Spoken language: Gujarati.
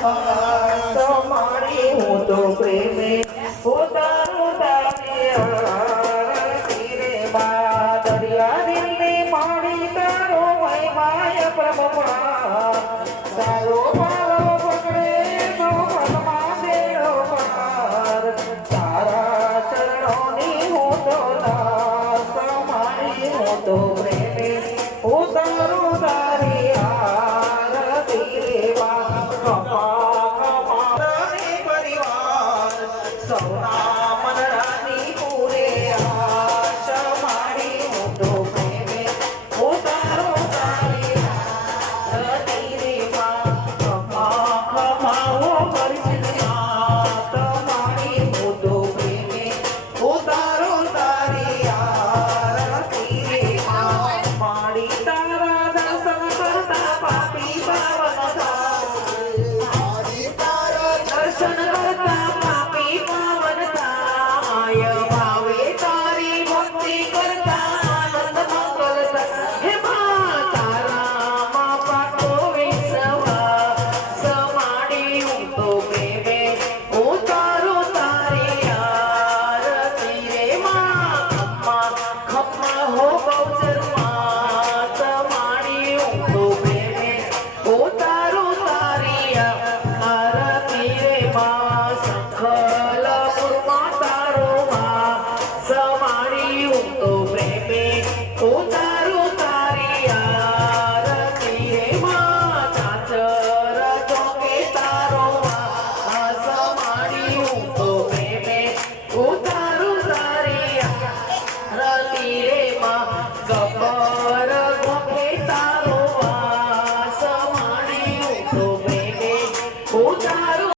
તમારી હું તો પ્રેમે ઉતારું તારી આરતી રે બા દરિયા દિલને પાણી તારો મહિમાય પ્રભુમાં તારો મારો પકડે તો મનમાં દેરો પાર તારા ચરણોની હું તો દાસ મારી હું તો પ્રેમે ઉતારું તારી આરતી રે બા સૌના મનરાની પૂરે આશ મારી હું તો પ્રેમે ઉતારો તારી આરતી રે બા ખમાવો પરિચિત મારી હું તો પ્રેમે ઉતારો તારી આરતી રે બા મારી તારા દર્શન કરતા પાપી પાવન થાય દર્શન કરતા પાપી પાવન થાય ભાવે તારી ભક્તિ કરતા આનંદ મંગલ હે મા તારામાં પાકો વિશ્વાસ સમાડી હું તો પ્રેમે ઉતારો તારી આરતી રે મા ખમ્મા હો બહુચર માત માડી હું તો પ્રેમે ઉતારો તારી આરતી રે મા શંખલપુરમાં તારો સમાડી હું તો પ્રેમે ઉતારો તારી આરતી રે મા ચાચર ચોકે તારો સમાડી હું તો પ્રેમે ઉતારો તારી આરતી રે મા ગબ્બર ચોકે તારો સમાડી હું તો પ્રેમે ઉતારો